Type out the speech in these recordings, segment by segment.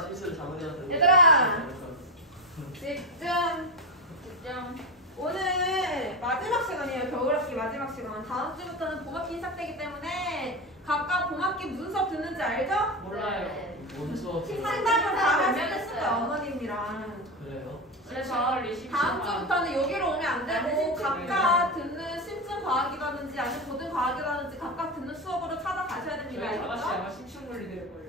실수를 잘못해서 얘들아 집중. 오늘 마지막 시간이에요. 겨울학기 마지막 시간. 다음 주부터는 봄학기 시작되기 때문에 각각 봄학기 무슨 수업 듣는지 알죠? 몰라요. 뭔 수업? 상담을 다 하셨어요 어머님이랑. 그래요? 그래서 다음 주부터는 여기로 오면 안 되고 각각 듣는 심층 과학이라든지 아니면 고등 과학이라든지 각각 듣는 수업으로 찾아가셔야 됩니다. 다 같이 알겠죠? 아마 심층 물리 될 거예요.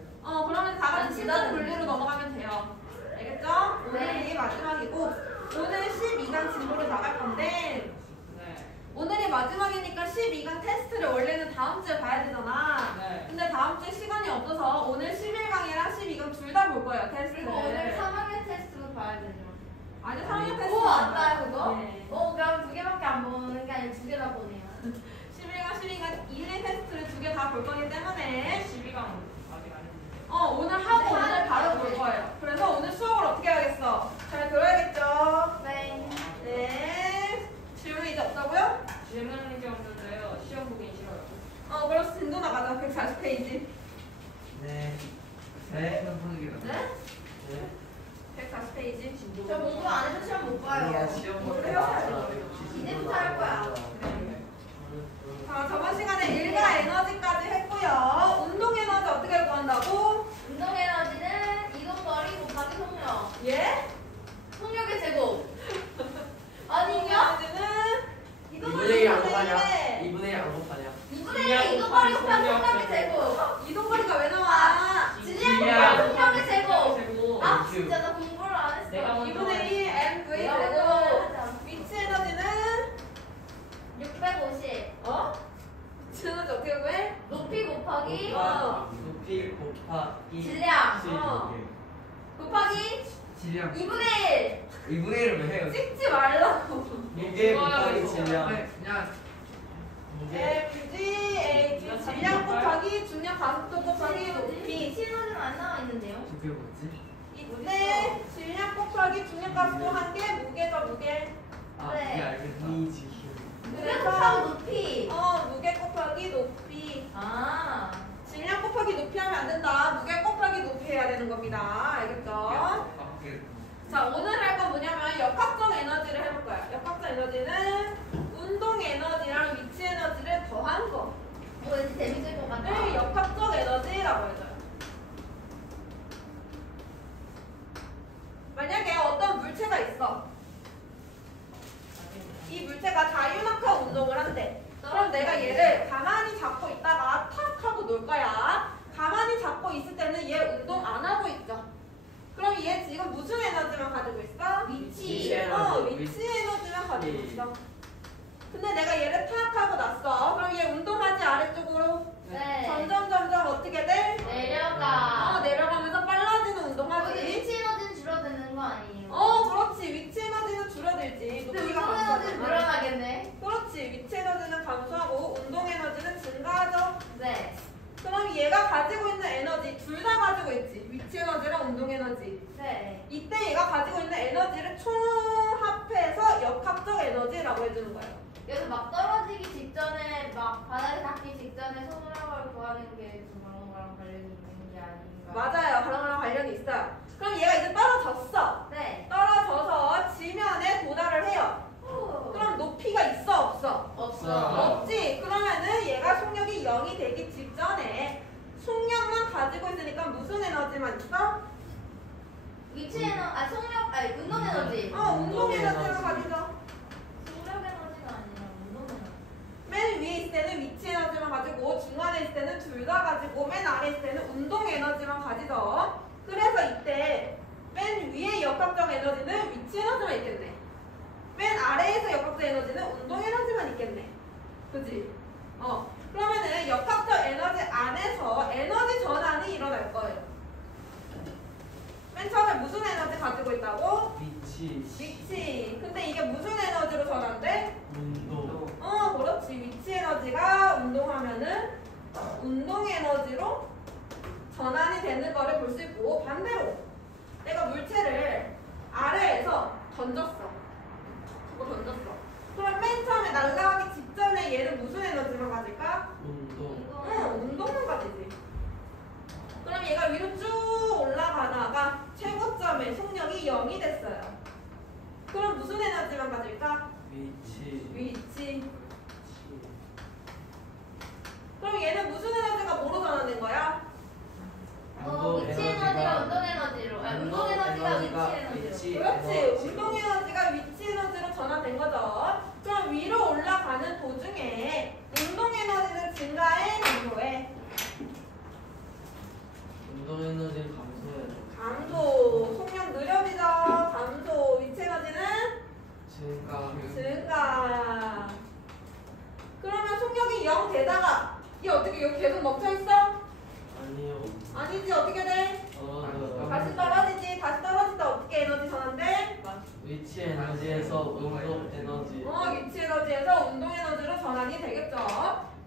그러면 다 같이 심층 분리로 넘어가면 돼요. 알겠죠? 오늘이 마지막이고 오늘 12강 진도를 나갈 건데 네. 오늘이 마지막이니까 12강 테스트를 원래는 다음 주에 봐야 되잖아. 네. 근데 다음 주에 시간이 없어서 오늘 11강이랑 12강 둘 다 볼 거예요. 테스트를. 그리고 오늘 3학년 테스트도 봐야 되죠. 아니 3학년 테스트. 오, 안다요 그거? 네. 그럼 2개밖에 안 보는 게 아니라 2개 다 보네요. 11강, 12강 1일 테스트를 2개 다 볼 거기 때문에 12강 아직 아닌데. 오늘 하고 오늘 바로 볼 거예요. 그래서 오늘 수업을 어떻게 하겠어? 잘 들어야겠죠? 네. 네. 질문 이제 없다고요? 질문하는 게 없는데요. 시험 보기 싫어요. 그래서 진도 나가자. 140페이지. 네. 네? 네. 140페이지. 저 공부 안 해서 시험 못 봐요. 시험 볼 보기 때 이제부터 할 거야. 자, 저번 시간에 일과 에너지까지 했고요. 운동 에너지 어떻게 구한다고? 운동 에너지는 이동거리 곱하기 속력. 예? 속력의 제곱. 아니요? 에너지는 이분의 안 곱하냐? 이동거리 이분의 안 곱하냐? 2분의 1 이동거리 곱하기 속력의 제곱. 이동거리가 왜 나와? 질량 곱하기 속력의 제곱. 제곱. 아 진짜 나 공부를 안 했어. 내가 먼저 2분의 1 mv 내가 먼저 제곱. 하자. 위치 에너지는 650. 위치 에너지 어떻게 구해? 높이 곱하기 높이 곱하기 질량. 곱하기 질량 2분의 2분의 1을 왜 해요? 찍지 말라고. 무게 곱하기 질량. 그냥 mg h 질량 곱하기 중량 가속도 곱하기 1. 높이. 위치 에너지는 안 나와 있는데요. 그게 뭐지? 이때 질량 곱하기 중량 가속도 한 개, 무게죠 무게. 네. 알겠다. 무게 곱하기 높이. 무게 곱하기 높이. 아. 질량 곱하기 높이 하면 안 된다. 무게 곱하기 높이 해야 되는 겁니다. 알겠죠? 자, 오늘 할 건 뭐냐면 역학적 에너지를 해볼 거야. 역학적 에너지는 운동 에너지랑 위치 에너지를 더한 거. 왠지 재밌을 것 같아. 를 역학적 에너지라고 해줘요. 만약에 어떤 물체가 있어. 이 물체가 자유낙하 운동을 한대. 그럼 내가 얘를 가만히 잡고 있다가 탁 하고 놀 거야. 가만히 잡고 있을 때는 얘 운동 안 하고 있죠. 그럼 얘 지금 무슨 에너지만 가지고 있어? 위치. 위치 에너지만 가지고 있어. 근데 내가 얘를 탁 하고 놨어. 그럼 얘 운동하지 아래쪽으로? 네. 점점 어떻게 돼? 내려가. 내려가면서 빨라지는 근데 운동하지. 위치 에너지는 줄어드는 거 아니에요? 그렇지. 위치 에너지는 줄어들지. 근데 높이가 운동 에너지는 감소하잖아. 늘어나겠네. 그렇지. 위치 에너지는 감소하고 운동 에너지는 증가하죠. 네. 그럼 얘가 가지고 있는 에너지 둘 다 가지고 있지. 위치 에너지랑 운동 에너지. 네. 이때 얘가 가지고 있는 에너지를 총합해서 역학적 에너지라고 해주는 거예요. 여기서 막 떨어지기 직전에 막 바닥에 닿기 직전에 손으로 구하는 게 그런 거랑 관련이 있는 게 아닌가? 맞아요. 그런 거랑 관련이 있어요. 그럼 얘가 이제 떨어졌어. 네. 떨어져서 지면에 도달을 해요. 그럼 높이가 있어 없어? 없어. 없지. 그러면은 얘가 속력이 0이 되기 직전에 속력만 가지고 있으니까 무슨 에너지만 있어? 위치 에너지, 속력, 운동 에너지. 운동 에너지만 가지죠. 속력 에너지가 아니라 운동 에너지. 맨 위에 있을 때는 위치 에너지만 가지고 중간에 있을 때는 둘 다 가지고 맨 아래 있을 때는 운동 에너지만 가지죠. 그래서 이때 맨 위에 역학적 에너지는 위치 에너지만 있겠네. 맨 아래에서 역학적 에너지는 운동 에너지만 있겠네. 그지? 그러면은 역학적 에너지 안에서 에너지 전환이 일어날 거예요. 맨 처음에 무슨 에너지 가지고 있다고? 위치. 근데 이게 무슨 에너지로 전환돼? 운동. 그렇지. 위치 에너지가 운동하면은 운동 에너지로 전환이 되는 거를 볼 수 있고, 반대로 내가 물체를 아래에서 던졌어. 그럼 맨 처음에 날아가기 직전에 얘는 무슨 에너지만 가질까? 운동. 운동만 가지지. 그럼 얘가 위로 쭉 올라가다가 다음에 속력이 0이 됐어요. 그럼 무슨 에너지만 가질까? 위치. 그럼 얘는 무슨 에너지가 뭐로 전환된 거야? 위치 에너지가 운동 에너지로. 운동 에너지가 위치 에너지로. 그렇지. 운동 에너지가 위치 에너지로 전환된 거죠. 그럼 위로 올라가는 도중에 운동 에너지는 증가해, 감소해? 운동 에너지 감소해요. 감소. 속력 느려지죠. 감소. 위치 에너지는 증가. 그러면 속력이 0 되다가 이 어떻게 여기 계속 멈춰 있어? 아니요. 아니지. 어떻게 돼? 다시 떨어지지. 다시 떨어진다. 어떻게 에너지 전환돼? 위치 에너지에서 운동 에너지. 위치 에너지에서 운동 에너지로 전환이 되겠죠.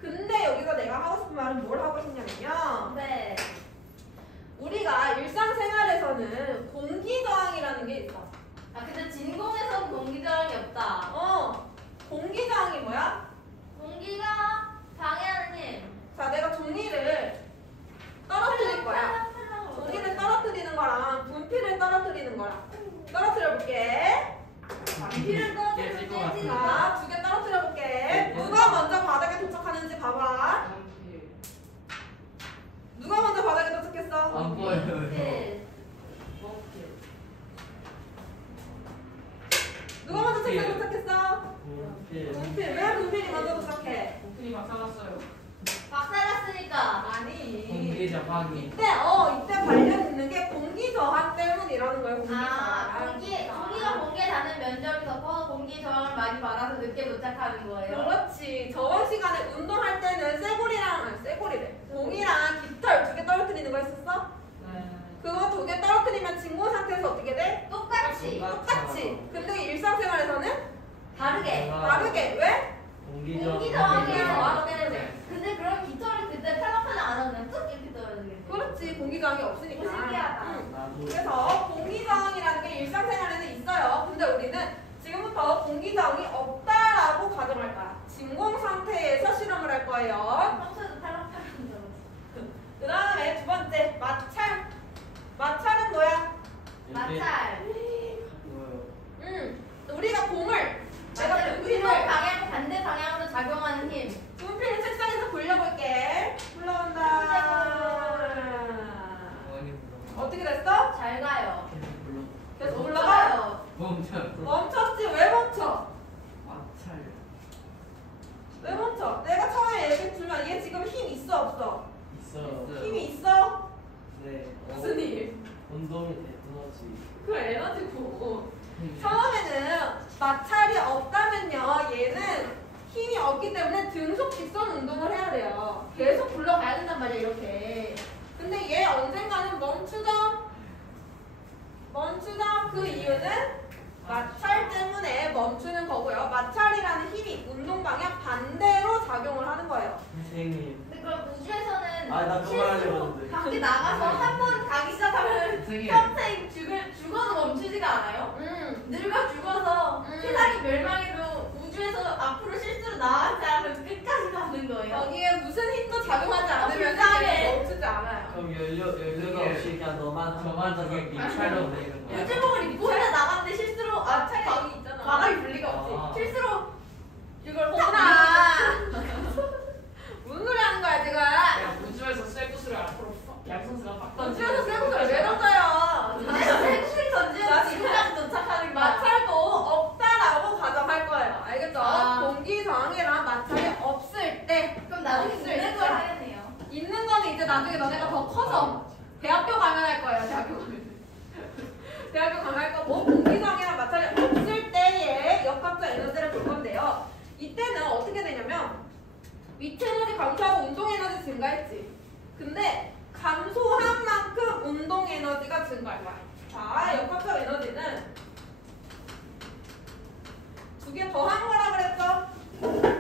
근데 여기서 내가 하고 싶은 말은 뭘 하고 싶냐면요. 네. 우리가 일상생활에서는 공기 저항이라는 게 있어. 근데 진공에서는 공기 저항이 없다. 공기 저항이 뭐야? 공기가 방해하는 힘. 자, 내가 종이를 떨어뜨릴 거야. 종이를 떨어뜨리는 거랑 분필을 떨어뜨리는 거랑 떨어뜨려 볼게. 분필을 깨질 것 떨어뜨리면 자, 두 개 떨어뜨려 볼게. 누가 먼저 바닥에 도착하는지 봐봐. 누가 먼저 바닥에 도착했어? 안 보여요. 누가 먼저 책상에 도착했어? 분필. 분필. 왜 분필이 먼저 도착해? 복근이 박살났어요. 박살났으니까. 아니. 공기 저항이. 이때 관련 있는 게 공기 저항 때문이라는 거예요. 공기 저항. 공기가 공기에 닿는 면적이 더 커서 공기 저항을 많이 받아서 늦게 도착하는 거예요. 그렇지. 저번 시간에 운동할 때는 쇠고리래. 공이랑 깃털 두 개 떨어뜨리는 거 했었어? 네. 그거 두 개 떨어뜨리면 진공 상태에서 어떻게 돼? 똑같이. 똑같이. 근데 일상생활에서는 다르게. 다르게. 왜? 공기 공기 저항. 저항이 저항 많기 때문에. 근데 그럼 깃털을 그때 팔랑팔랑 안 하고 그냥 뚝 이렇게 떨어지겠네. 그렇지. 공기 저항이 없으니까. 신기하다. 응. 나도. 그래서 공기 저항이라는 게 일상생활에는 있어요. 근데 우리는 지금부터 공기 저항이 없다라고 가정할 거야. 진공 상태에서 실험을 할 거예요. 평소에도 팔랑팔랑 떨어져. 그 다음에 두 번째, 마찰. 마찰은 뭐야? 마찰. 뭐요? 우리가 공을 내가 운동 분필을 방향 반대 방향으로 작용하는 힘. 분필을 책상에서 굴려볼게. 굴러온다. 어떻게 됐어? 잘 가요. 계속 올라가? 멈춰. 멈췄지? 왜 멈춰? 마찰. 왜 멈춰? 내가 처음에 얘기했지만 얘 지금 힘 있어 없어? 있어. 힘이 있어? 네. 무슨 힘? 운동 에너지. 그 에너지고. 처음에는 마찰이 없다면요, 얘는 힘이 없기 때문에 등속 직선 운동을 해야 돼요. 계속 굴러가야 된단 말이야, 이렇게. 근데 얘 언젠가는 멈추죠? 그 이유는 마찰 때문에 멈추는 거고요. 마찰이라는 힘이 운동 방향 반대로 작용을 하는 거예요. 선생님. 근데 그럼 우주에서는 나 그거 하려고 했는데. 밖에 나가서 한 번 가기 시작하면 선생님. 평생 죽어도 멈추지가 않아요? 늙어 죽어서 세상이 멸망해도 우주에서 앞으로 실수로 나가지 않으면 끝까지 가는 거예요. 여기에 무슨 힘도 작용하지 않으면 불쌍해. 멈추지 않아요. 그럼 연료가 없이 그냥 저만 저게 미찰로 되는 거야. 우주복을 입고 혼자 나갔는데 실수로 마찰 방이 있잖아. 막을 분리가 없지. 아. 실수로 이걸 호나. 무슨 소리 하는 거야 지금? 우주에서 쇠구슬을 앞으로 양선수가 막 우주에서 쇠구슬을 왜 던져요? 쇠구슬 던지면 나 지구까지 도착하는 거야. 마찰도 없다라고 가정할 거예요. 알겠죠? 아. 공기 저항이랑 마찰이 없을 때 그럼 나중에 없을 있는 때. 걸 하겠네요. 있는 거는 이제 나중에 너네가 더 커서 대학교 가면 할 거예요. 대학교 가면. 대학교 가면 할 거고 공기 저항이랑 마찰이 없을 때의 역학적 에너지를 볼 건데요. 이때는 어떻게 되냐면 위치 에너지 감소하고 운동 에너지 증가했지. 근데 감소한 만큼 운동 에너지가 증가할 거야. 자, 역학적 에너지는 두 개 더 한 거라 그랬죠?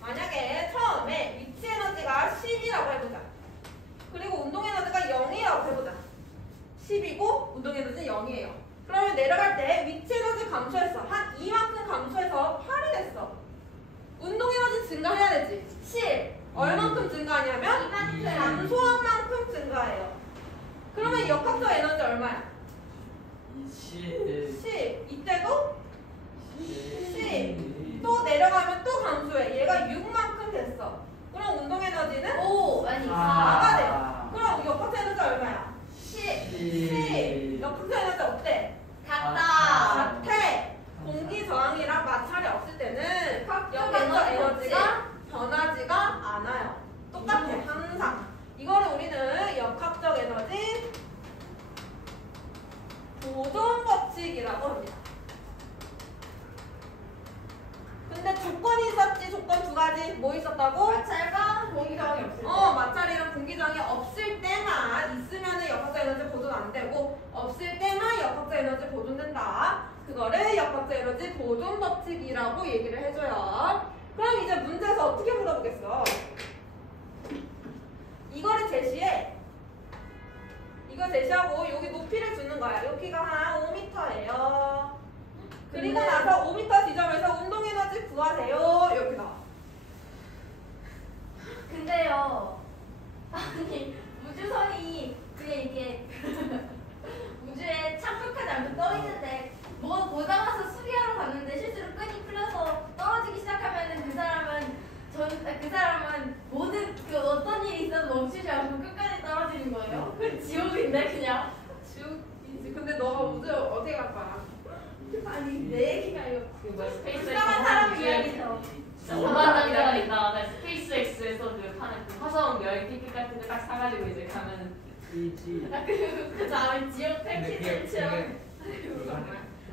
만약에 처음에 위치 에너지가 10이라고 해보자. 그리고 운동 에너지가 0이라고 해보자. 10이고 운동 에너지는 0이에요. 그러면 내려갈 때 위치 에너지 감소했어. 한 이만큼 감소해서 8이 됐어. 운동 에너지 증가해야 되지. 10. 얼만큼 증가하냐면 이만큼. 감소한 만큼 증가. 그러면 역학적 에너지 얼마야? 10. 10. 이때도 10. 또 내려가면 또 감소해. 얘가 6만큼 됐어. 그럼 운동 에너지는 5 아니 4. 4가 돼. 그럼 역학적 에너지 얼마야? 10. 10. 역학적 에너지 어때? 같다. 같아. 공기 저항이랑 마찰이 없을 때는 역학적 에너지가 변하지가 않아요. 똑같아. 항상. 이거를 우리는 역학적 에너지 보존 법칙이라고 합니다. 근데 조건이 있었지. 조건 두 가지. 뭐 있었다고? 마찰과 공기 저항이 없을 때. 마찰이랑 공기저항이 없을 때만 있으면은 역학적 에너지 보존 안 되고 없을 때만 역학적 에너지 보존된다. 그거를 역학적 에너지 보존 법칙이라고 얘기를 해줘요. 그럼 이제 문제에서 어떻게 물어보겠어? 이거를 제시해. 이거 제시하고 여기 높이를 주는 거야. 높이가 한 5m예요. 그리고 나서 5m 지점에서 운동 에너지 구하세요. 이렇게 나와. 근데요. 아니 우주선이 그냥 이렇게 우주에 착륙하지 않고 떠 있는데 뭐 보다 가서 수리하러 갔는데 실수로 끈이 풀려서 떨어지기 시작하면은 그 사람은 모든 그 어떤 일이 있어도 멈추지 않고 끝까지 떨어지는 거예요. 그 지옥인데 그냥. 지옥이지. 근데 너가 우주 어디 갈 거야? 아니 내 얘기가 이거. 그 뭐야 스페이스X 불쌍한 사람 이야기죠. 진짜 오만 단위가 있다가 스페이스X에서 그 파는 그 화성 여행 티켓 같은 거 딱 사가지고 이제 가면은 이지. 그 다음에 지옥 패키지를 채워.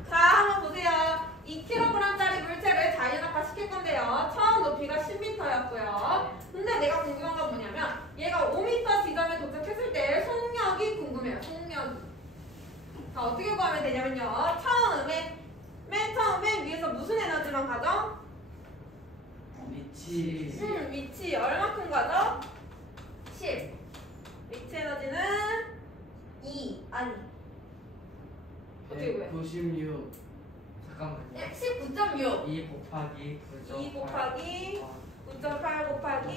자, 한번 보세요. 2kg짜리 물체를 자유낙하 시킬 건데요. 처음 높이가 10m였고요. 근데 내가 궁금한 건 뭐냐면 얘가 5m 지점에 도착했을 때 속력이 궁금해요. 속력이. 자, 어떻게 구하면 되냐면요. 맨 처음에 위에서 무슨 에너지만 가죠? 위치. 위치 얼마큼 가죠? 10. 위치 에너지는 2. 아니. 어떻게 구해? 96. 잠깐만. 19.6. 2 곱하기 9. 2 곱하기 9.8 곱하기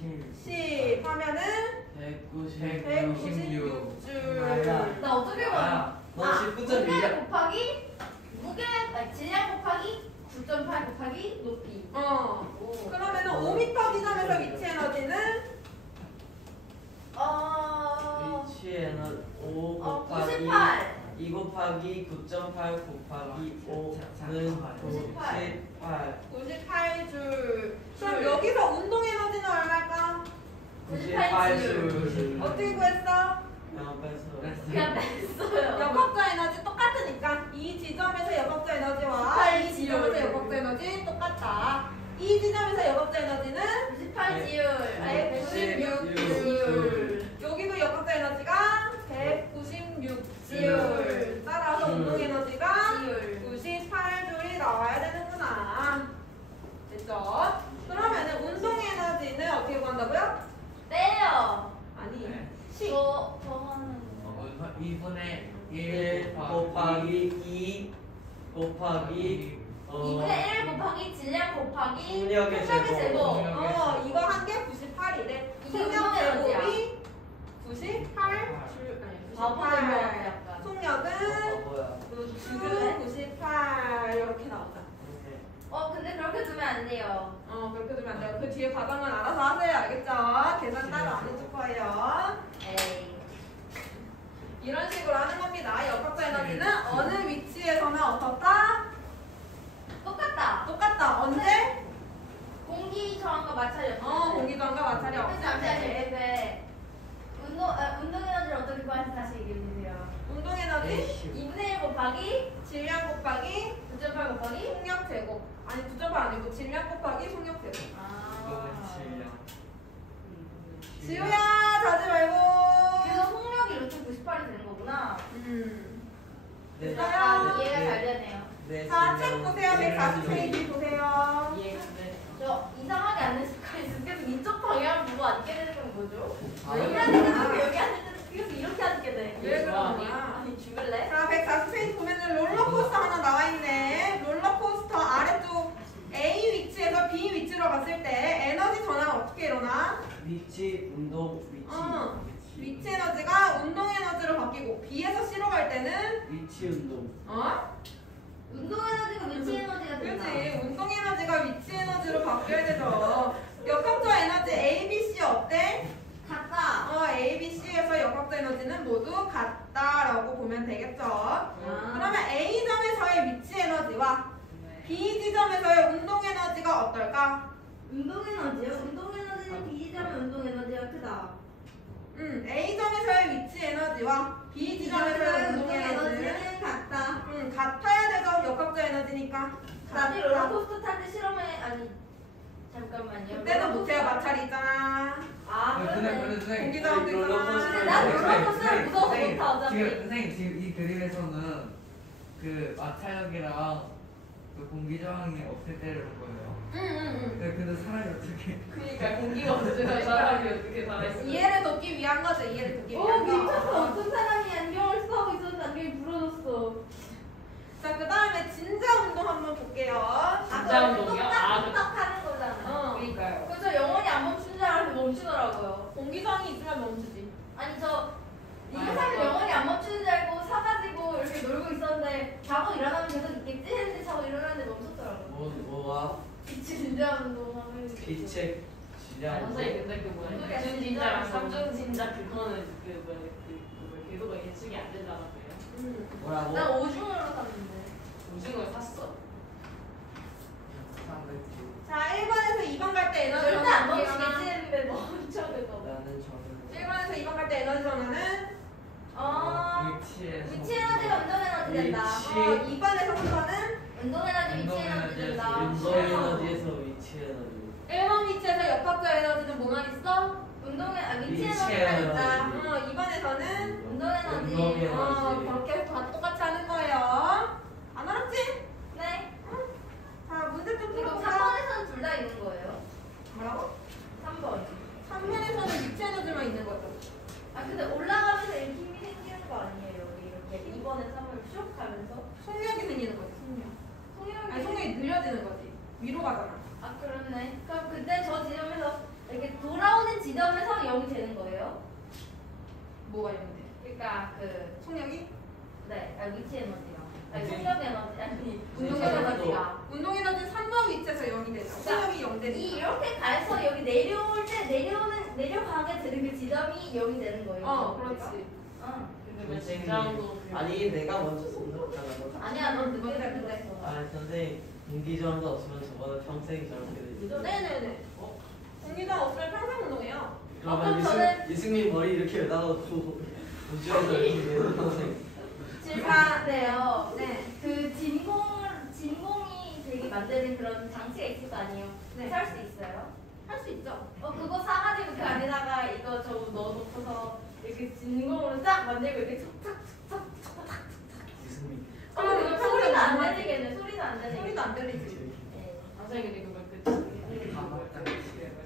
10. 10 하면은 196. 196줄. 나 어떻게 봐? 아, 너 무게 19.1이야? 곱하기 질량 곱하기 9.8 곱하기 높이. 그러면은 5m 지점에서 위치 에너지는 위치 에너지 5 곱하기 98. 2 곱하기 9.8 곱하기 5는 98. 98줄. 그럼 여기서 운동 에너지는 얼마일까? 98줄. 어떻게 구했어? 그냥 뺐어요. 역학적 에너지 똑같으니까 이 지점에서 역학적 에너지와 이 지점에서 역학적 에너지 똑같다. 이 지점에서 역학적 에너지는 98지율. 196줄. 여기도 역학적 에너지가 196줄. 따라서 운동 에너지가 지율. 98줄이 나와야 되는구나. 됐죠? 그러면은 운동 에너지는 어떻게 구한다고요? 빼요. 아니, 10. 더하는 2분의 1 곱하기 2 곱하기 2분의 1 곱하기 질량 곱하기 속력의 속력의 제곱. 이거 한 개 98이래. 이게 속력 운동 에너지야. 제곱이 98줄. 아니, 바보된 것 같아 98. 약간. 속력은 뭐야? 주 98 이렇게 나오자. 근데 그렇게 두면 안 돼요. 그렇게 두면 안 돼요. 그 뒤에 과정은 알아서 하세요. 알겠죠? 계산 따로 안 해줄 거예요. 에이. 이런 식으로 하는 겁니다. 역학적 에너지는 어느 위치에서는 어떻다? 똑같다. 똑같다. 언제? 공기 저항과 마찰이 없어. 공기저항과 마찰이 없을 때. 때. 운동 에너지를 어떻게 구하는지 다시 얘기해 주세요. 운동 에너지 2분의 1 곱하기 질량 곱하기 9.8 곱하기 속력 제곱. 아니 9.8 아니고 질량 곱하기 속력 제곱. 지우야 자지 말고. 그래서 속력이 이렇게 98이 되는 거구나. 됐어요? 이해가 잘 되네요. 자, 책 보세요. 140페이지 보세요. 예 근데 저 이상하게 앉는 습관이 있어서 계속 이쪽 방향 보고 앉게 되는 건 뭐죠? 아, 여기 앉을 때도 여기 앉을 때도 계속 이렇게 앉게 돼. 왜 그러는 거야? 아니 죽을래? 자, 140페이지 보면은 롤러코스터 하나 나와 있네. 롤러코스터 아래쪽 A 위치에서 B 위치로 갔을 때 에너지 전환은 어떻게 일어나? 위치 운동 위치 에너지가 운동 에너지로 바뀌고 B에서 C로 갈 때는 위치 운동. 운동 에너지가 위치 에너지가 된다. 그렇지. 운동 에너지가 위치 에너지로 바뀌어야 되죠. 역학적 에너지 A, B, C 어때? 같다. A, B, C에서 역학적 에너지는 모두 같다라고 보면 되겠죠. 그러면 A점에서의 위치 에너지와 B 지점에서의 운동 에너지가 어떨까? 운동 에너지요? 운동 에너지는 B 지점의 운동 에너지가 크다. A점에서의 위치 에너지와 B 지점에서의 운동 에너지는 같다. 같아야 되죠. 역학적 에너지니까. 나중에 롤러코스터 탈 때 실험에 아니 잠깐만요. 그때는 모태가 마찰이 있잖아. 선생님. 공기저항도 있잖아. 근데 난 롤러코스터를 무서워서 못 타 어차피. 선생님 지금 이 그림에서는 그 마찰력이랑 그 공기저항이 없을 때를 본 거예요. 근데 사람이 어떻게? 그러니까 공기가 없으면 사람이 어떻게 살아있어? 이해를 돕기 위한 거죠. 이해를 돕기 오 위한 거. 미쳤어. 어떤 사람이 안경을 쓰고 있었는데 안경이 부러졌어. 자, 그 다음에 진자 운동 한번 볼게요. 진짜 운동이요? 뚝딱 하는 거잖아요. 그러니까요. 그래서 영원히 안 멈춘 줄 알았는데 멈추더라고요. 공기저항이 있으면 멈추지. 아니 저 이거 사실 영원히 안 멈추는 줄 알고 사가지고 이렇게 놀고 있었는데 자고 일어나면 계속 있겠지 했는데 자고 일어나는데 멈췄더라고요. 뭐와? 빛이 진짜 운동하면 빛의 진짜. 선생님 근데 그 뭐야? 운동이 아니라 기준 진자랑 진짜 삼중 진자 그거는 그 뭐야 그 궤도가 예측이 안 된다고요. 뭐라고? 나 오중으로 샀는데. 오징어 샀어. 자, 1번에서 2번 갈 때 에너지 절대 안 전환 볼게요. 멈추겠지 했는데 멈춰서. 나는 저는 1번에서 2번 갈 때 에너지 전환은 위치에서 위치 에너지가 운동 에너지 된다. 위치. 2번에서 3번은 운동 에너지 위치 에너지 된다. 운동 에너지에서 위치 에너지. 1번 위치에서 역학적 에너지는 뭐만 있어? 위치 위치 에너지가 에너지. 있다. 2번에서는 운동 에너지. 운동 에너지. 그렇게 다 똑같이 하는 거예요. 안 어렵지? 네. 자, 문제 좀 그리고 풀어보자. 3번에서는 둘 다 있는 거예요. 뭐라고? 3번. 3번에서는 위치 에너지만 있는 거죠. 아 근데 올라가면서 이렇게 힘이 생기는 거 아니에요? 여기 이렇게 2번에 3을 쭉 가면서 속력이 생기는 거지, 속력. 속력이 아니, 속력이 느려지는 거지. 위로 가잖아. 아 그렇네. 그럼 그때 저 지점에서 이렇게 돌아오는 지점에서 0이 되는 거예요? 뭐가 있는데? 그러니까 그 속력이? 네, 위치 에너지가. 아니 속력 에너지 아니 운동 운동 에너지가. 운동 에너지는 3번 위치에서 0이 되죠. 속력이 0 되지. 이렇게 가서 여기 내려올 때 내려가게 되는 그 지점이 0이 되는 거예요. 그렇지. 근데 왜 진짜 운동? 아니 내가 먼저 쏜다 너. 아니야, 넌 늦게 뭔데, 됐어. 아 선생님 공기저항도 없으면 저보다 평생 저렇게 되지. 네네네. 공기저항 없으면 평생 운동해요. 그러면 이승민 머리 이렇게 나놓고 우주에서 이렇게 되는 선생. 질문인데요. 네. 그 진공이 되게 만드는 그런 장치가 있을 거 아니에요? 네. 살 수 있어요? 할 수 있죠. 그거 사가지고 그 안에다가 이거 저 넣어놓고서 이렇게 진공으로 쫙 만들고 이렇게 척척척척 이승민. 그럼 소리도 안 들리겠네. 소리도 안 들리겠네. 소리도 안 들리지. 네. 선생님 근데 그거 그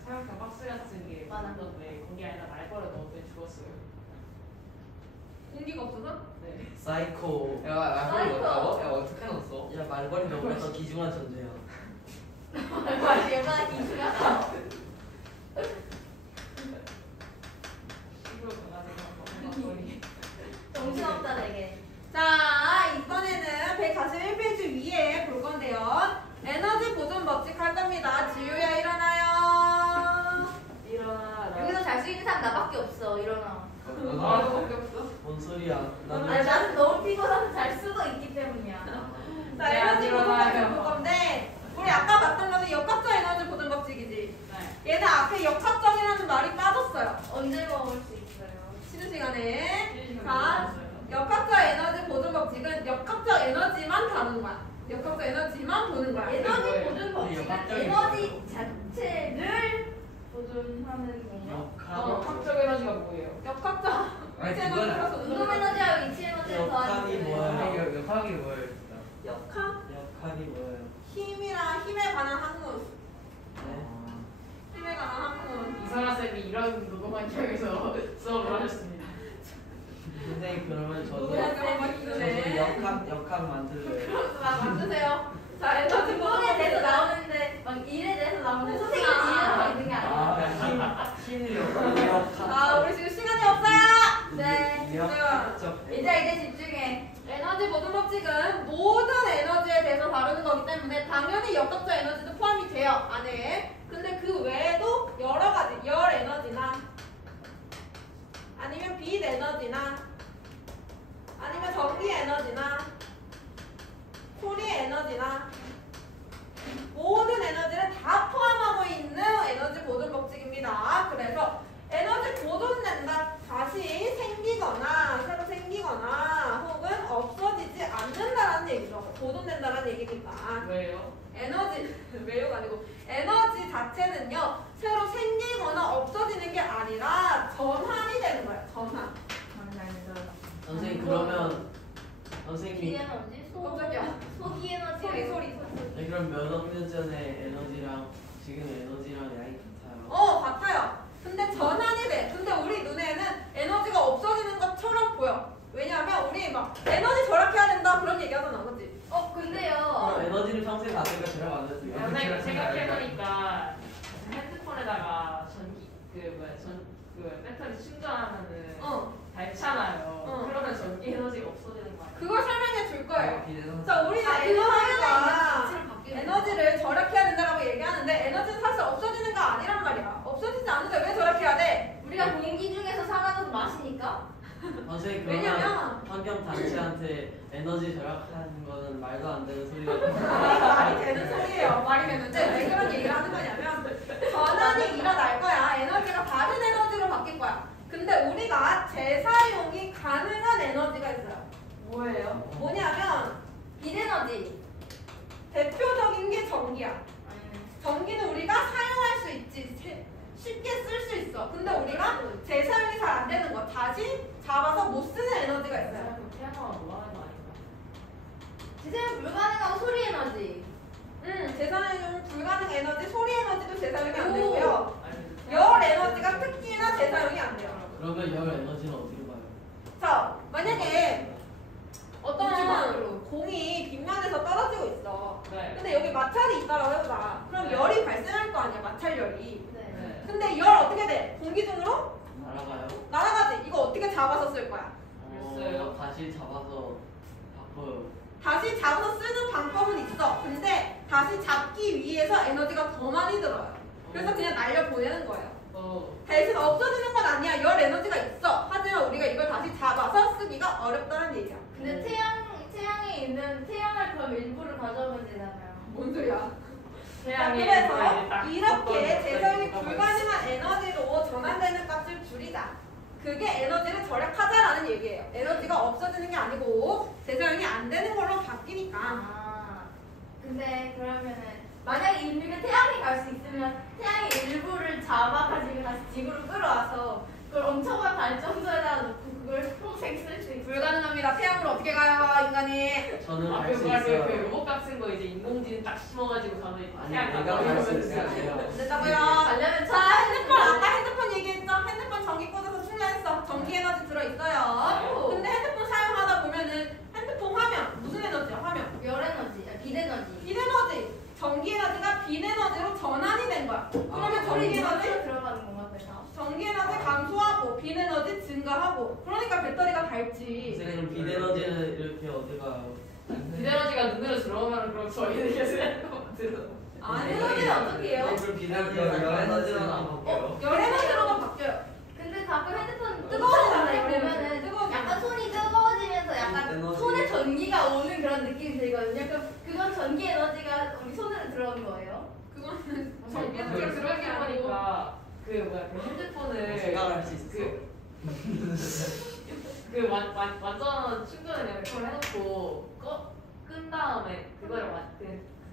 사각형 박스 같은 게 맞아. 건데 거기 안에다 말벌을 넣었더니 죽었어요. 공기가 없어서? 네. 사이코. 야, 말벌이 사이코. 넣었다고? 야, 어떻게 넣었어? 야 말벌이 너무나서 기중한 존재야. 얘가 기수가 이거 가가지고 말벌이. 정신없다 되게. 자, 이번에는 141페이지 위에 볼 건데요. 에너지 보존 법칙 할 겁니다. 지우야 일어나요. 일어나라. 여기서 잘 수 있는 사람 나밖에 없어. 일어나. 나밖에 없어. 뭔 소리야? 아니 나는 나는 너무 피곤해서 잘 수도 있기 때문이야. 자, 에너지 보존 법칙 볼 건데 우리 아까 봤던 거는 역학적 에너지 보존 법칙이지. 네. 얘는 앞에 역학적이라는 말이 빠졌어요. 언제 먹을 수 있어요? 쉬는 시간에. 자, 역학적 에너지 보존 법칙은 역학적 에너지만 다루는 거야. 역학적 에너지만 보는 거야. 에너지 뭐예요? 보존 법칙은 역학적인 에너지 자체를 보존하는 건가? 역학. 역학적 에너지가 뭐예요? 역학적 아니, 위치 에너지 그건 플러스 운동 운동 에너지. 에너지와 위치 에너지를 역학이 더하는 뭐야? 거예요. 역학이 뭐예요, 진짜? 역학? 역학이 뭐예요? 힘이랑 힘에 관한 학문. 네? 힘에 관한 학문. 이상한 쌤이 이런 노동 환경에서 수업을 하셨습니다. 선생님 그러면 저도 노동학 경험을 기르네. 역학 만들래요. 그럼 만드세요. 자, 에너지 보존 운동에 대해서 법칙. 나오는데 막 일에 대해서 나오는데 선생님이 일을 하고 있는 게 아니야. 힘을 역학. 자, 돼요. 안에. 근데 그 외에도 여러 가지 열 에너지나 아니면 빛 에너지나 아니면 전기 에너지나 소리 에너지나 모든 에너지를 다 포함하고 있는 에너지 보존 법칙입니다. 그래서 에너지 보존된다, 다시 생기거나 새로 생기거나 혹은 없어지지 않는다라는 얘기죠. 보존된다라는 얘기니까. 왜요? 에너지 외우가 아니고 에너지 자체는요 새로 생기거나 없어지는 게 아니라 전환이 되는 거예요. 전환. 선생님 그러면 비 선생님 에너지, 깜짝이야. 소기 에너지. 소리. 네, 그럼 몇억 년 전에 에너지랑 지금 에너지랑 양이 같아요. 같아요. 근데 전환이 돼. 근데 우리 눈에는 에너지가 없어지는 것처럼 보여. 왜냐하면 우리 막 에너지 절약해야 된다 그런 얘기 하잖아, 그렇지? 그럼 근데요. 에너지를 평소에 받으니까 제가 만들었어요. 선생님 생각해보니까 핸드폰에다가 전기 그 배터리 충전하면은 닳잖아요. 그러면 전기 에너지가 없어지는 거 아니에요? 그걸 설명해 줄 거예요. 비대선. 자, 우리는 그거 에너지가 하면은 바뀌는 에너지를 절약해야 된다라고 얘기하는데 에너지는 사실 없어지는 거 아니란 말이야. 없어지지 않는데 왜 절약해야 돼? 우리가 공기 중에서 살아나서 마시니까. 선생님 그러면 왜냐면 환경 단체한테 에너지 절약하는 거는 말도 안 되는 소리가 말이 되는 소리예요. 말이 되는데 왜 그런 얘기를 하는 거냐면 전환이 일어날 거야. 에너지가 다른 에너지로 바뀔 거야. 근데 우리가 재사용이 가능한 에너지가 있어요. 뭐예요? 뭐냐면 빛에너지. 대표적인 게 전기야. 전기는 우리가 사용할 수 있지. 쉽게 쓸 수 있어. 근데 우리가 재사용이 잘 안 되는 거. 다시 잡아서 못 쓰는 에너지가 있어요. 태양광 뭐 하는 거 아닌가? 재사용 불가능한 소리 에너지. 재사용 불가능 에너지, 소리 에너지도 재사용이 안 되고요. 아니, 열 에너지가 특히나 재사용이 안 돼요. 그러면 열 에너지는 어디로 가요? 자, 만약에 우주 밖으로. 어떤 공이 빗면에서 떨어지고 있어. 네. 근데 여기 마찰이 있다라고 해보자. 그럼 네. 열이 발생할 거 아니야, 마찰열이. 네. 네. 근데 열 어떻게 돼? 공기 중으로 날아가요? 날아가지. 이거 어떻게 잡아서 쓸 거야? 글쎄요. 다시 잡아서 바꿔요. 다시 잡아서 쓰는 방법은 있어. 근데 다시 잡기 위해서 에너지가 더 많이 들어요. 그래서 그냥 날려보내는 거예요. 대신 없어지는 건 아니야. 열 에너지가 있어. 하지만 우리가 이걸 다시 잡아서 쓰기가 어렵다는 얘기야. 근데 태양에 있는 태양을 그럼 일부를 가져오면 되잖아요. 뭔 소리야? 자, 태양이 그래서 이렇게 재사용이 불가능 불가능한 에너지로 전환되는 값을 줄이자. 그게 에너지를 절약하자라는 얘기예요. 에너지가 없어지는 게 아니고 재사용이 안 되는 걸로 바뀌니까. 근데 그러면은 만약에 인류가 태양에 갈 수 있으면 태양의 일부를 잡아가지고 다시 지구로 끌어와서 그걸 엄청난 발전소에다 놓고 그걸 평생 쓸 수 있어요. 불가능합니다. 태양으로 어떻게 가요, 인간이? 저는 아, 갈 수 그 있어요. 로봇 같은 거 이제 인공지능 딱 심어가지고 저는 아니, 태양 내가 가까이 갈 수 오면서 있어요. 안 된다고요. 가려면 자, 핸드폰 아까 핸드폰 얘기했죠? 핸드폰 전기 꽂아서 충전했어. 전기 에너지 들어있어요. 근데 핸드폰 사용하다 보면은 핸드폰 화면 무슨 에너지야? 화면. 열 에너지, 빛 에너지. 빛 에너지. 전기 에너지가 빛 에너지로 전환이 된 거야. 그러면 전기 에너지 들어가는 건가 그래서? 전기 에너지 감소하고 빛 에너지 증가하고. 그러니까 배터리가 닳지. 선생님 빛 에너지는 이렇게 어디 가요? 비에너지가 눈으로 들어오면 그럼 저희는 계속 들어. 아니, 에너지는 어떻게 해요? 그럼 빛 열 에너지가 에너지로는 안 바뀌어요. 열 에너지로도 바뀌어요. 근데 가끔 핸드폰 뜨거워지잖아요, 보면은 뜨거워지잖아요. 약간 손이 뜨거워지면서 약간 에너지. 손에 전기가 오는 그런 느낌이 들거든요. 그건 전기 에너지가 우리 손으로 들어오는 거예요. 그거는 전기 에너지가 들어오게 하니까 그 핸드폰을 제가 할 수 있어. 완전 충전을 그걸 해놓고 끈 다음에 그거를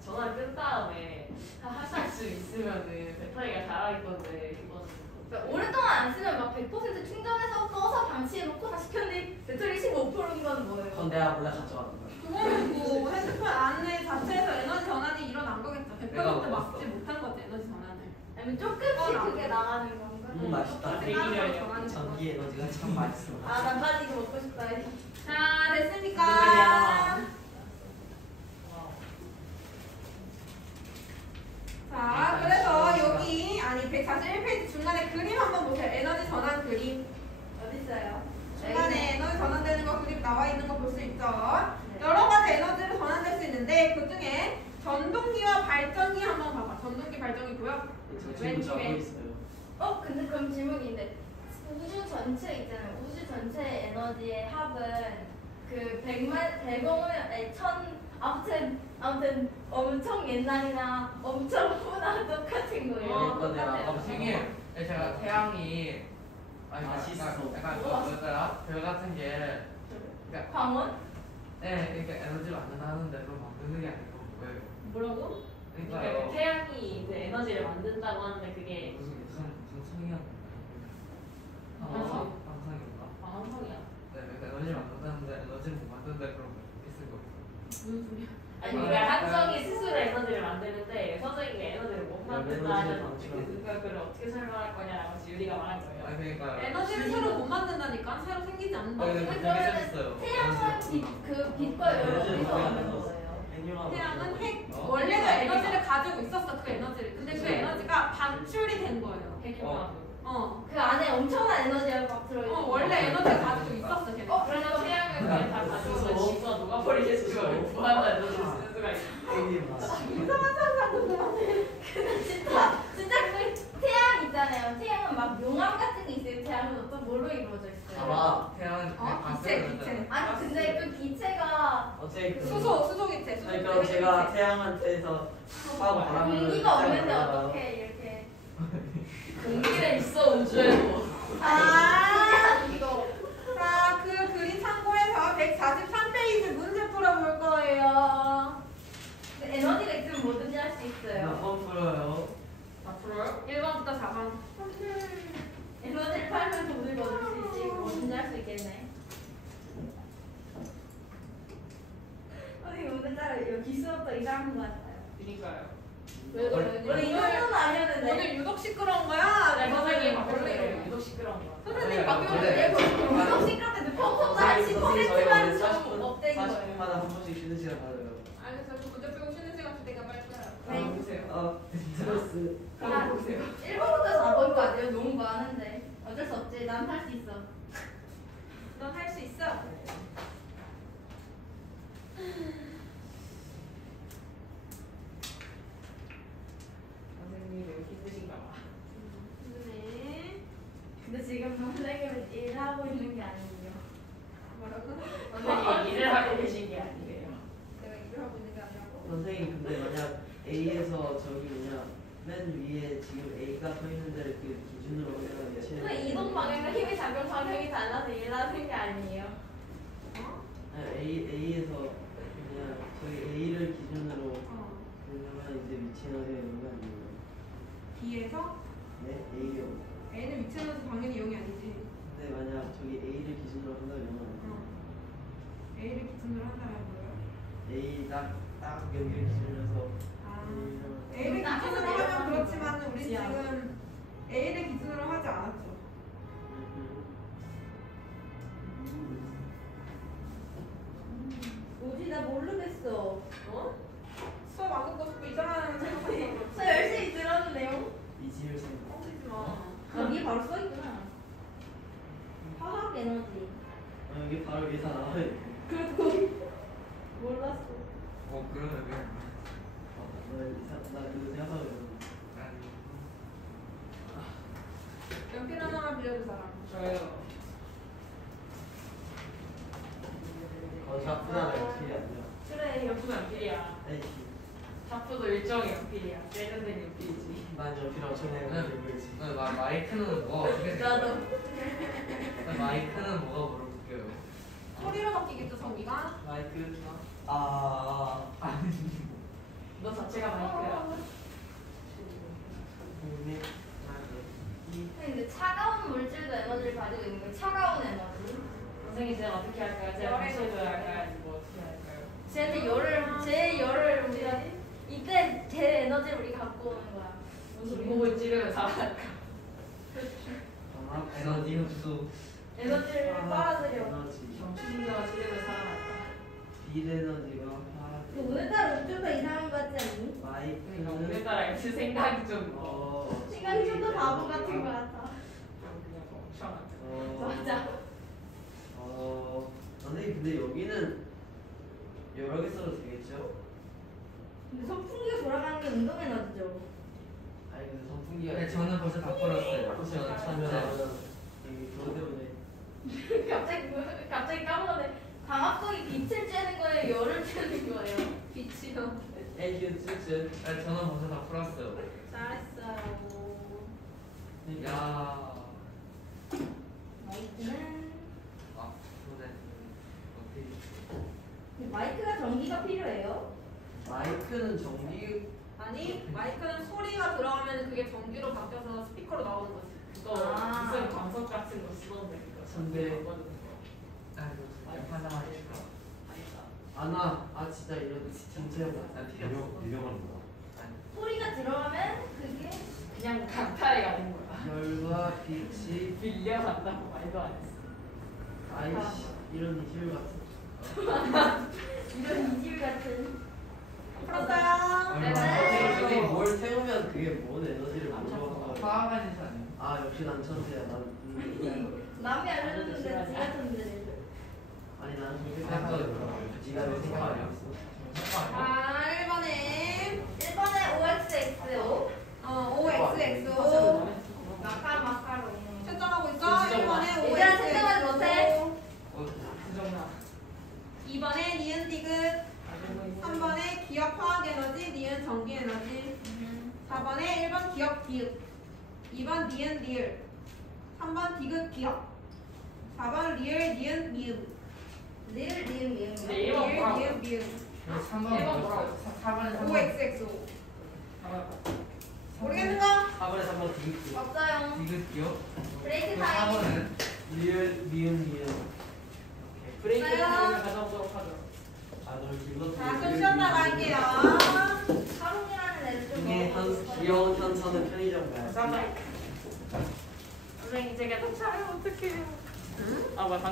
전화를 끈 다음에 한 시간쯤 있으면은 배터리가 닳아있 건데 이거는 그러니까 오랫동안 안 쓰면 막 100% 충전해서 꺼서 방치해놓고 다시 켰는데 배터리 15%인 건 뭐예요? 그건 내가 몰래 가져가는 거야. 그거는 뭐 핸드폰 안에 자체에서 에너지 전환이 일어난 거겠죠. 100% 내가 먹었어. 막지 못한 거지, 에너지 전환을. 아니면 조금씩 그게 나가는 건가? 맛있다. 전환이 전기 에너지가 참 맛있어. 난 빨리 이거 먹고 싶다. 자, 됐습니까? 자, 그래서 여기 141페이지 중간에 그림 한번 보세요. 에너지 전환 그림. 어딨어요? 중간에 에너지 전환되는 거 그림 나와 있는 거 볼 수 있죠. 여러 가지 에너지로 전환될 수 있는데 그 중에 전동기와 발전기 한번 봐봐. 전동기 발정이 보여? 저 지금 자고 왼쪽에. 있어요. 근데 그럼 질문인데 우주 전체 있잖아요. 우주 전체 에너지의 합은 그 100억 아니 1000 아무튼 엄청 옛날이나 엄청 후나 똑같은 거예요. 똑같아요. 생일 제가 태양이 아니 맛있어. 약간 뭐였더라? 별 같은 게 그러니까 광원? 네 그러니까 에너지 만든다는데 그걸 만드는 게 아니고 뭐예요? 뭐라고? 그러니까 그러니까 그 태양이 이제 에너지를 만든다고 하는데 그게 무슨 성이었나? 항성? 항상인가? 항성이야. 네 그러니까 에너지 만든다는데 에너지를 못 만든다 그런 거 있을 거예요. 무슨 소리야? 아니 그러니까 항성이 스스로 에너지를 만드는데 선생님이 에너지를 못 만든다는 에너지를 방출하는 그걸 어떻게 설명할 거냐라고 지유리가 말한 거예요. 아니 그러니까 에너지를 새로 못 만든다니까 새로 생기지 않는다. 네, 그러면은 그렇게 써있어요. 태양은 그 빛과 열을 어디서 얻는 거예요? 태양은 핵 어? 원래는 에너지를 가지고 있었어 그 에너지를. 근데 그 에너지가 방출이 된 거예요. 핵융합. 어. 그 안에 엄청난 에너지가 막 들어있는 원래 에너지를 가지고 있었어 걔네. 그러면 태양은 그냥 다 가져오면 지구가 녹아버리겠지만 무한한 에너지를 쓰는 수가 있어. 이상한 상상도 그만해. 근데 진짜 그 태양 있잖아요. 태양은 막 용암 같은 게 있어요. 태양은 어떤 뭘로 이루어져 있어요? 아마 태양은 기체. 아니 근데 그 기체가 어제 그 수소 기체. 아니 그럼 제가 태양한테서 막 말하면 공기가 없는데 어떻게 이렇게 공기는 있어 우주에도. 이거. 자, 그 그림 참고해서 143페이지 문제 풀어볼 거예요. 근데 에너지가 있으면 뭐든지 할 수 있어요. 몇번 풀어요? 앞으로요? 1번부터 4번. 에너지를 팔면 돈을 벌을 수 있지 뭐든지 할 수 있겠네. 선생님 오늘따라 여기 수업도 이상한 것 같아요. 그니까요. 원래 이 정도는 아니었는데. 오늘 유독 시끄러운 거야? 네, 선생님 원래 원래 이래요. 유독 시끄러운 거. 선생님 네, 바뀌었는데 원래. 얘고 유독 시끄럽는데 평소보다 10%만 좀 업된 거예요. 40분마다 한 번씩 쉬는 시간 가져요. 알겠어요. 그 문제 풀고 쉬는 시간 줄 테니까 빨리 써요. 네. 보세요. 스트레스. 야, 보세요. 1번부터 4번까지요? 너무 많은데. 어쩔 수 없지. 난 할 수 있어. 넌 할 수 있어. 선생님 왜 힘드신가 봐. 네. 근데 지금 선생님은 일하고 있는 게 아니에요. 뭐라고? 선생님 일을 하고 계신 게 아니에요. 내가 일을 하고 있는 게 아니라고? 선생님 근데 만약 A에서 저기 뭐냐 맨 위에 지금 A가 서 있는 데를 그 기준으로 하면 근데 이동 방향과 힘이 작용 방향이 달라서 일하는 게 아니에요. A에서 그냥 저기 A를 기준으로 어. 그러면 이제 위치 에너지가 있는 거 아니에요? B에서 네? A요. A는 위치 에너지 당연히 0이 아니지. 근데 만약 저기 A를 기준으로 한다면 A를 기준으로 한다면 뭐예요? A 딱 여기를 기준으로 해서 아. A를 A를 기준으로 하면 그렇지만 우리 지향. 지금 A를 기준으로 하지 않았죠. 뭐지? 나 모르겠어. 어? 수업 안 듣고 싶고 이상한 생각하지 저 열심히 들었는데요. 이지를 생각. 뻥치지 마. 여기 바로 써 있구나. 화학 에너지. 여기 바로 여기서 나와요. 그래도 거기 몰랐어. 그러면 왜? 나 그거 생각하고 있었는데. 연필 하나만 빌려줄 사람. 저요. 샤프나 연필이 아니라. 그래. 연필은 연필이야. 에이, 샤프도 일종의 연필이야. 세련된 연필이지. 난 연필 엄청 내고 들고 있지. 마이크는 뭐가 어떻게 돼요? 나도. 마이크는 뭐가 물어볼게요. 소리로 바뀌겠죠 전기가? 마이크. 너 자체가 마이크야. 국내. 근데 차가운 물질도 에너지를 가지고 있는 거예요. 차가운 에너지. 선생님 제가 어떻게 할까요? 제가 무시해줘야 할까요? 아니면 뭐 어떻게 할까요? 제 열을 우리가 이때 제 에너지를 우리 갖고 오는 거야. 목을 찌르면 살아날까? 에너지 흡수. 에너지를 빨아들여. 에너지. 정추신경을 찌르면 살아날까? 비에너지가 오늘따라 우주가 이상한 거 같지 않니? 그러니까 마이크는 오늘따라 엑스 생각이 좀 생각이 좀 더 바보 같은 거 같아. 그냥 멍청한. 맞아. 선생님 근데 여기는 여러 개 써도 되겠죠? 근데 선풍기가 돌아가는 게 운동 에너지죠. 갑자기 까먹었네. 광합성이 빛을 쬐는 거예요? 열을 쬐는 거예요? 빛이요. 에휴 쯔쯔. 저는 벌써 다 풀었어요. 잘했어요. 야. 마이크는 아, 저는 어떻게 마이크가 전기가 필요해요? 마이크는 전기. 아니 마이크는 소리가 들어가면 그게 전기로 바뀌어서 스피커로 나오는 거지. 그거 아. 무슨 방석 같은 거 쓰던데 그거 근데- 전기 아이고 화장하고 싶어. 아나 아 진짜 이런 진짜 난 필요 없어. 유명한 거. 아니. 소리가 들어가면 그게 그냥 강탈해가 된 거야. 열과 빛이 빌려간다고 말도 안 했어. 아이씨 이런 이질 같은. 이런 이질 같은. 풀었어요. 네. 선생님이 뭘 태우면 그게 뭔 에너지를 안 물어봐. 화학관에서 아니에요. 아 역시 난 천재야. 난 남이 알려줬는데 네가 줬는데. 아니 나는 절대 생각하지 생각하지 마. 마. 네가 왜 생각 안 했어? 자 1번에 1번에 OXXO. OXXO 마카로니. 채점하고 있어. 진짜 1번에 얘들아, 채점하지 OXXO 못해? 수정나. 2번에 니은 디귿 3번에 기억 화학 에너지 니은 전기 에너지 4번에 1번 기억 디귿 2번 니은 리을 3번 디귿 기억 4번 리을 니은 미음 리을 리을 리을. 네, 일번 리을 뭐라고? 니은 미음 3번 일번 뭐였어요? 4번에 3번. OXXO 모르겠는 거? 4번에 3번 디귿. 없어요. 디귿이요? 브레이크 타임. 4번은 리을 미음. 브레이크 있어요. 타임을 가져오도록 하죠. 아널 이것. 자 좀 쉬었다 갈게요 카론이라는 애를 좀 이게 먹어보고 한 귀여운 현서는 편의점 가요. 선생님 제가 또 차를 어떻게 해요? 아 뭐야 방금